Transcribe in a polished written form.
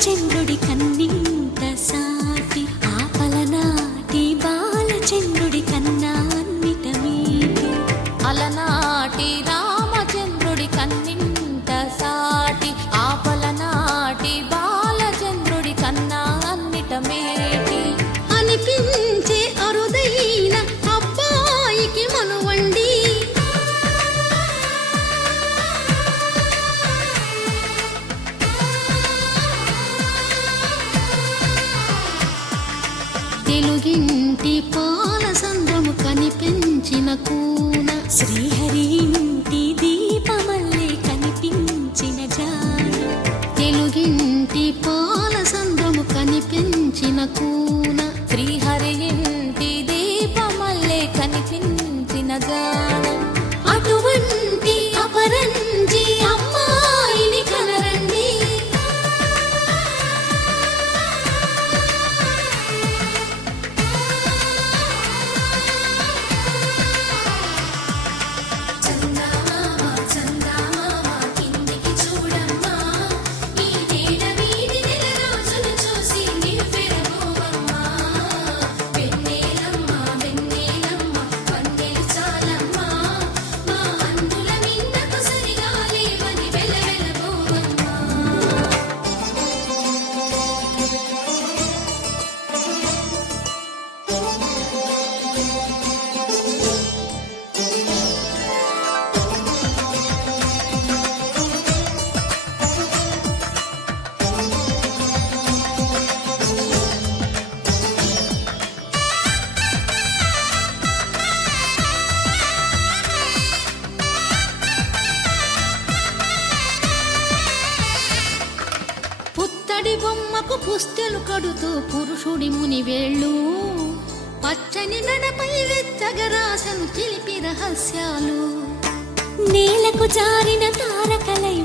బాలచంద్రుడి కన్నింత సాటి ఆపలనాటి బాలచంద్రుడి కన్నా అన్నిట మీటి అలనాటి రామచంద్రుడి కన్నింత సాటి ఆపలనాటి బాలచంద్రుడి కన్నా అన్నిట మేటి అనిపించే అరుదైన అబ్బాయికి మనువండి తెలుగింటి పాలసంద్రము కనిపించిన కూన శ్రీహరి ఇంటి దీపమల్లే కనిపించిన జాన తెలుగింటి పాలసంద్రము కనిపించిన కూన శ్రీహరి ఇంటి దీపమల్లే కనిపించిన జాడ అటువంటి అపరంజి అమ్మాయిని కనరండి పుత్తడి బొమ్మకు పుస్తెలు కడుతూ పురుషుడి ముని వేళ్ళు పచ్చని మెడపై వెచ్చగరాసను చిలిపి రహస్యాలు నేలకు జారిన తారకలై